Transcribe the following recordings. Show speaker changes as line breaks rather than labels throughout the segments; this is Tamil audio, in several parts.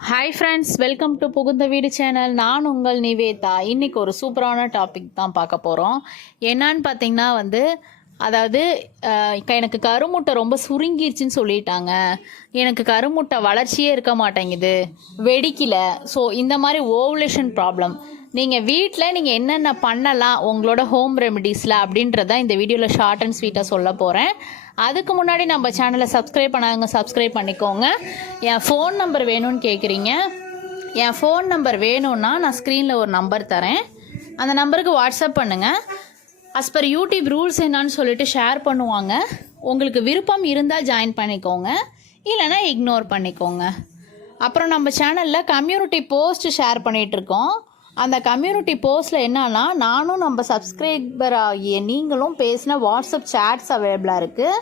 ஹாய் ஃப்ரெண்ட்ஸ் வெல்கம் டு புகுந்த வீடு சேனல் நான் உங்கள் நிவேதா. இன்னைக்கு ஒரு சூப்பரான டாபிக் தான் பார்க்க போகிறோம் என்னான்னு பார்த்தீங்கன்னா வந்து அதாவது எனக்கு கருமுட்டை ரொம்ப சுருங்கிருச்சுன்னு சொல்லிட்டாங்க. எனக்கு கருமுட்டை வளர்ச்சியே இருக்க மாட்டேங்குது. வெடிக்கல. ஸோ இந்த மாதிரி ஓவுலேஷன் ப்ராப்ளம் நீங்கள் வீட்டில் நீங்கள் என்னென்ன பண்ணலாம் உங்களோட ஹோம் ரெமெடிஸில் அப்படின்றத இந்த வீடியோவில் ஷார்ட் அண்ட் ஸ்வீட்டாக சொல்ல போகிறேன் அதுக்கு முன்னாடி நம்ம சேனலை சப்ஸ்கிரைப் பண்ணாதவங்க சப்ஸ்கிரைப் பண்ணிக்கோங்க. என் ஃபோன் நம்பர் வேணும்னு கேட்குறீங்க என் ஃபோன் நம்பர் வேணும்னா நான் ஸ்க்ரீனில் ஒரு நம்பர் தரேன். அந்த நம்பருக்கு வாட்ஸ்அப் பண்ணுங்கள் அஸ் பர் யூடியூப் ரூல்ஸ் என்னன்னு சொல்லிட்டு ஷேர் பண்ணுவாங்க. உங்களுக்கு விருப்பம் இருந்தால் ஜாயின் பண்ணிக்கோங்க. இல்லைன்னா இக்னோர் பண்ணிக்கோங்க. அப்புறம் நம்ம சேனலில் கம்யூனிட்டி போஸ்ட் ஷேர் பண்ணிகிட்ருக்கோம் அந்த கம்யூனிட்டி போஸ்ட்டில் என்னன்னா நானும் நம்ம சப்ஸ்கிரைபர் ஆகிய நீங்களும் பேசின வாட்ஸ்அப் சேட்ஸ் அவைலபிளாக இருக்குது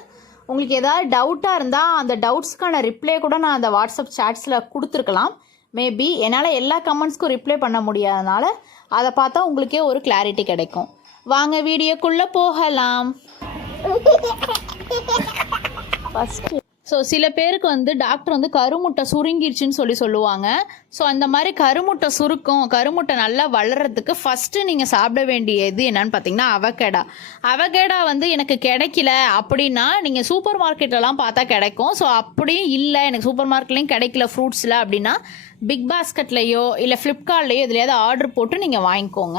உங்களுக்கு ஏதாவது டவுட்டாக இருந்தால் அந்த டவுட்ஸ்க்கான ரிப்ளை கூட நான் அந்த வாட்ஸ்அப் சேட்ஸில் கொடுத்துருக்கலாம். மேபி என்னால் எல்லா கமெண்ட்ஸ்க்கும் ரிப்ளை பண்ண முடியாதனால அதை பார்த்தா உங்களுக்கே ஒரு கிளாரிட்டி கிடைக்கும். வாங்க வீடியோக்குள்ளே போகலாம். ஃபஸ்ட்டு ஸோ சில பேருக்கு வந்து டாக்டர் வந்து கருமுட்டை சுருங்கிருச்சுன்னு சொல்லி சொல்லுவாங்க. ஸோ அந்த மாதிரி கருமுட்டை சுருக்கம் கருமுட்டை நல்லா வளர்கிறதுக்கு ஃபஸ்ட்டு நீங்கள் சாப்பிட வேண்டிய இது என்னன்னு பார்த்தீங்கன்னா அவகேடா அவகேடா வந்து எனக்கு கிடைக்கல அப்படின்னா நீங்கள் சூப்பர் மார்க்கெட்லலாம் பார்த்தா கிடைக்கும். ஸோ அப்படியும் இல்லை. எனக்கு சூப்பர் மார்க்கெட்லேயும் கிடைக்கல ஃப்ரூட்ஸில் அப்படின்னா பிக் பாஸ்கெட்லேயோ இல்லை ஃப்ளிப்கார்ட்லேயோ இதுலையாவது ஆர்டர் போட்டு நீங்கள் வாங்கிக்கோங்க.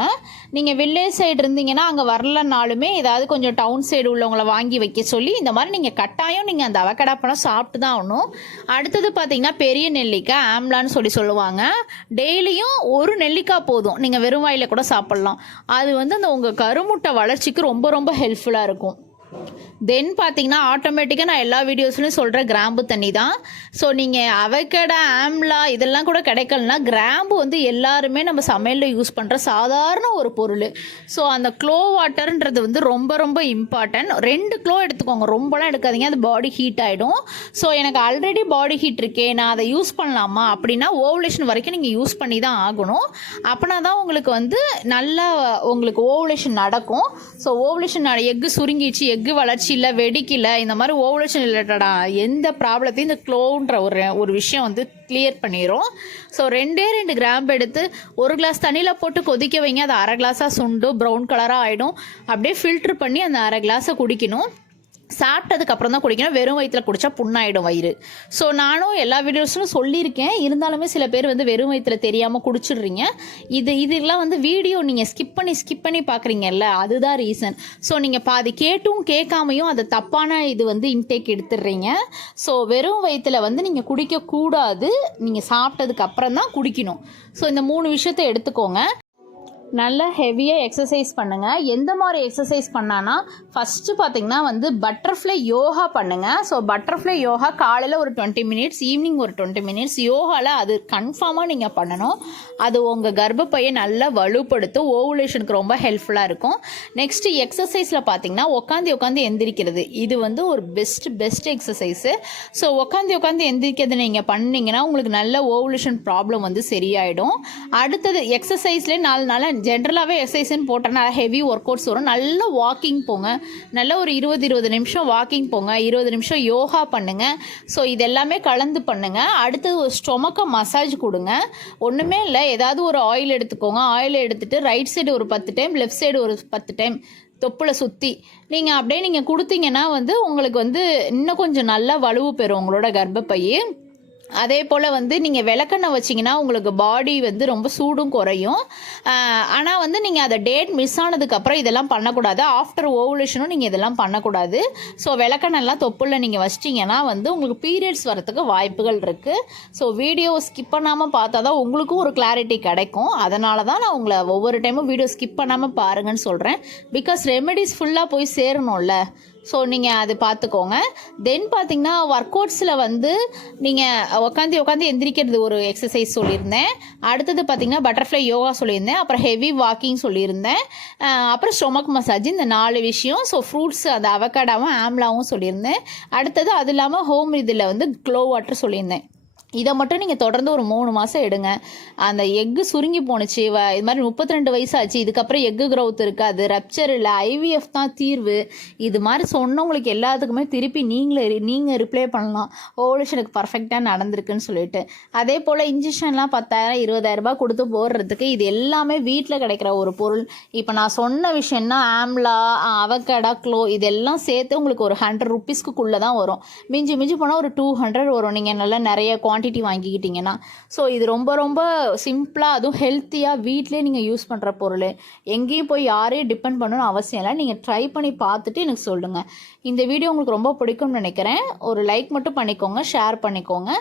நீங்கள் வில்லேஜ் சைடு இருந்தீங்கன்னா அங்கே வரலனாலுமே ஏதாவது கொஞ்சம் டவுன் சைடு உள்ளவங்கள வாங்கி வைக்க சொல்லி இந்த மாதிரி நீங்கள் கட்டாயம் நீங்கள் அந்த அவக்கடா பழம் சாப்பிட்டு தான் ஆகணும். அடுத்தது பார்த்தீங்கன்னா பெரிய நெல்லிக்காய் ஆம்லான்னு சொல்லி சொல்லுவாங்க. டெய்லியும் ஒரு நெல்லிக்காய் போதும். நீங்கள் வெறும் வாயில கூட சாப்பிட்லாம். அது வந்து அந்த உங்கள் கருமுட்டை வளர்ச்சிக்கு ரொம்ப ரொம்ப ஹெல்ப்ஃபுல்லாக இருக்கும். தென் பார்த்தீங்கன்னா ஆட்டோமேட்டிக்காக நான் எல்லா வீடியோஸ்லையும் சொல்கிற கிராம்பு தண்ணி தான். ஸோ நீங்கள் அவக்கடா ஆம்லா இதெல்லாம் கூட கிடைக்கலனா கிராம்பு வந்து எல்லாருமே நம்ம சமையலில் யூஸ் பண்ணுற சாதாரண ஒரு பொருள். ஸோ அந்த க்ளோ வாட்டர்ன்றது வந்து ரொம்ப ரொம்ப இம்பார்ட்டன்ட் ரெண்டு க்ளோ எடுத்துக்கோங்க. ரொம்பலாம் எடுக்காதீங்க. அது பாடி ஹீட் ஆகிடும் ஸோ எனக்கு ஆல்ரெடி பாடி ஹீட் இருக்கே. நான் அதை யூஸ் பண்ணலாமா? அப்படின்னா ஓவலேஷன் வரைக்கும் நீங்கள் யூஸ் பண்ணி தான் ஆகணும். அப்படின்னா தான் உங்களுக்கு வந்து நல்லா உங்களுக்கு ஓவலேஷன் நடக்கும். ஸோ ஓவலேஷன் எக்கு சுருங்கிச்சு எக்கு வளர்ச்சி இல்லை வெடிக்கல இந்த மாதிரி ஓவலேஷன் ரிலேட்டடாக எந்த ப்ராப்ளத்தையும் இந்த க்ளோன்ற ஒரு ஒரு விஷயம் வந்து கிளியர் பண்ணிடும் ஸோ ரெண்டே ரெண்டு கிராம்பு எடுத்து ஒரு கிளாஸ் தண்ணியில் போட்டு கொதிக்க வைங்க. அது அரை கிளாஸாக சுண்டும் ப்ரௌன் கலராக ஆகிடும் அப்படியே ஃபில்ட்ரு பண்ணி அந்த அரை கிளாஸை குடிக்கணும். சாப்பிட்டதுக்கு அப்புறம் தான் குடிக்கணும். வெறும் வயிற்றில் குடித்தா புண்ணாயிடும் வயிறு. ஸோ நானும் எல்லா வீடியோஸ்லும் சொல்லியிருக்கேன். இருந்தாலுமே சில பேர் வந்து வெறும் வயிற்றில் தெரியாமல் குடிச்சிடுறீங்க. இது இதெல்லாம் வந்து வீடியோ நீங்கள் ஸ்கிப் பண்ணி ஸ்கிப் பண்ணி பார்க்குறீங்கல்ல அதுதான் ரீசன் ஸோ நீங்கள் பாதி கேட்டும் கேட்காமையும் அதை தப்பான இது வந்து இன்டேக் எடுத்துடுறீங்க. ஸோ வெறும் வயிற்றில் வந்து நீங்கள் குடிக்கக்கூடாது. நீங்கள் சாப்பிட்டதுக்கு அப்புறம் தான் குடிக்கணும். ஸோ இந்த மூணு விஷயத்தை எடுத்துக்கோங்க. நல்லா ஹெவியாக எக்ஸசைஸ் பண்ணுங்கள் எந்த மாதிரி எக்ஸசைஸ் பண்ணான்னா ஃபஸ்ட்டு பார்த்தீங்கன்னா வந்து பட்டர்ஃப்ளை யோகா பண்ணுங்கள் ஸோ பட்டர்ஃப்ளை யோகா காலையில் ஒரு டுவெண்ட்டி மினிட்ஸ் ஈவினிங் ஒரு டுவெண்ட்டி மினிட்ஸ் யோகாவில் அது கன்ஃபார்மாக நீங்கள் பண்ணணும். அது உங்கள் கர்ப்பப்பையை நல்லா வலுப்படுத்தும் ஓவுலேஷனுக்கு ரொம்ப ஹெல்ப்ஃபுல்லாக இருக்கும். நெக்ஸ்ட்டு எக்ஸசைஸில் பார்த்தீங்கன்னா உட்காந்து உட்காந்து எந்திரிக்கிறது. இது வந்து ஒரு பெஸ்ட் பெஸ்ட் எக்ஸசைஸு ஸோ உட்காந்து உட்காந்து எந்திரிக்கிறது நீங்கள் பண்ணிங்கன்னா உங்களுக்கு நல்ல ஓவுலேஷன் ப்ராப்ளம் வந்து சரியாயிடும். அடுத்தது எக்ஸசைஸ்லேயே நாலு நாள் ஜென்ரலாகவே எக்ஸசைஸ்னு போட்டோன்னா ஹெவி ஒர்க் அவுட்ஸ் வரும். நல்ல வாக்கிங் போங்க. நல்ல ஒரு இருபது இருபது நிமிஷம் வாக்கிங் போங்க. இருபது நிமிஷம் யோகா பண்ணுங்கள் ஸோ இது எல்லாமே கலந்து பண்ணுங்கள் அடுத்தது ஒரு ஸ்டொமக்கை மசாஜ் கொடுங்க. ஒன்றுமே இல்லை. ஏதாவது ஒரு ஆயில் எடுத்துக்கோங்க. ஆயில் எடுத்துகிட்டு ரைட் சைடு ஒரு பத்து டைம் லெஃப்ட் சைடு ஒரு பத்து டைம் தொப்பில் சுற்றி நீங்கள் அப்படியே நீங்கள் கொடுத்தீங்கன்னா வந்து உங்களுக்கு வந்து இன்னும் கொஞ்சம் நல்லா வலுவு பெறும் உங்களோட கர்ப்பப்பையே. அதே போல் வந்து நீங்கள் விளக்கெண்ணெய் வச்சிங்கன்னா உங்களுக்கு பாடி வந்து ரொம்ப சூடும் குறையும். ஆனால் வந்து நீங்கள் அதை டேட் மிஸ் ஆனதுக்கப்புறம் இதெல்லாம் பண்ணக்கூடாது. ஆஃப்டர் ஓவலேஷனும் நீங்கள் இதெல்லாம் பண்ணக்கூடாது. ஸோ விளக்கெண்ணெல்லாம் தொப்புளில் நீங்கள் வச்சிட்டிங்கன்னா வந்து உங்களுக்கு பீரியட்ஸ் வரத்துக்கு வாய்ப்புகள் இருக்குது ஸோ வீடியோ ஸ்கிப் பண்ணாமல் பார்த்தா தான் உங்களுக்கும் ஒரு கிளாரிட்டி கிடைக்கும். அதனால தான் நான் உங்களை ஒவ்வொரு டைமும் வீடியோ ஸ்கிப் பண்ணாமல் பாருங்கன்னு சொல்கிறேன் பிகாஸ் ரெமெடிஸ் ஃபுல்லாக போய் சேரணும்ல. ஸோ நீங்கள் அது பார்த்துக்கோங்க. தென் பார்த்தீங்கன்னா ஒர்க் அவுட்ஸில் வந்து நீங்கள் உட்காந்து உட்காந்து எந்திரிக்கிறது ஒரு எக்ஸசைஸ் சொல்லியிருந்தேன். அடுத்தது பார்த்தீங்கன்னா பட்டர்ஃப்ளை யோகா சொல்லியிருந்தேன். அப்புறம் ஹெவி வாக்கிங் சொல்லியிருந்தேன். அப்புறம் ஸ்டொமக் மசாஜ் இந்த நாலு விஷயம். ஸோ ஃப்ரூட்ஸ் அந்த அவக்காடாவும் ஆம்லாவும் சொல்லியிருந்தேன். அடுத்தது அது இல்லாமல் ஹோம் இதில் வந்து க்ளோ வாட்டர் சொல்லியிருந்தேன். இதை மட்டும் நீங்கள் தொடர்ந்து ஒரு மூணு மாதம் எடுங்க. அந்த எக்கு சுருங்கி போணுச்சு. வ இது மாதிரி முப்பத்தி ரெண்டு வயசாச்சு. இதுக்கப்புறம் எக்கு க்ரௌத் இருக்காது ரப்சர் இல்லை. ஐவிஎஃப் தான் தீர்வு. இது மாதிரி சொன்னவங்களுக்கு எல்லாத்துக்குமே திருப்பி நீங்களே நீங்கள் ரிப்ளை பண்ணலாம். ஓவலேஷனுக்கு பர்ஃபெக்டாக நடந்திருக்குன்னு சொல்லிட்டு. அதே போல் இன்ஜெக்ஷன்லாம் பத்தாயிரம் இருபதாயிரம் ரூபாய் கொடுத்து போடுறதுக்கு இது எல்லாமே வீட்டில் கிடைக்கிற ஒரு பொருள். இப்போ நான் சொன்ன விஷயம்னா ஆம்லா அவகடா க்ளோ இதெல்லாம் சேர்த்து உங்களுக்கு ஒரு ஹண்ட்ரட் ருப்பீஸ்க்குள்ளே தான் வரும். மிஞ்சி மிஞ்சி போனால் ஒரு டூ ஹண்ட்ரட் வரும். நீங்கள் நல்லா நிறைய குவான்டிட்டி வாங்கிக்கிட்டிங்கன்னா ஸோ இது ரொம்ப ரொம்ப சிம்பிளாக அதுவும் ஹெல்த்தியாக வீட்டிலே நீங்கள் யூஸ் பண்ணுற பொருள். எங்கேயும் போய் யாரையும் டிபெண்ட் பண்ணணும்னு அவசியம் இல்லை. நீங்கள் ட்ரை பண்ணி பார்த்துட்டு எனக்கு சொல்லுங்கள் இந்த வீடியோ உங்களுக்கு ரொம்ப பிடிக்கும்னு நினைக்கிறேன். ஒரு லைக் மட்டும் பண்ணிக்கோங்க ஷேர் பண்ணிக்கோங்க.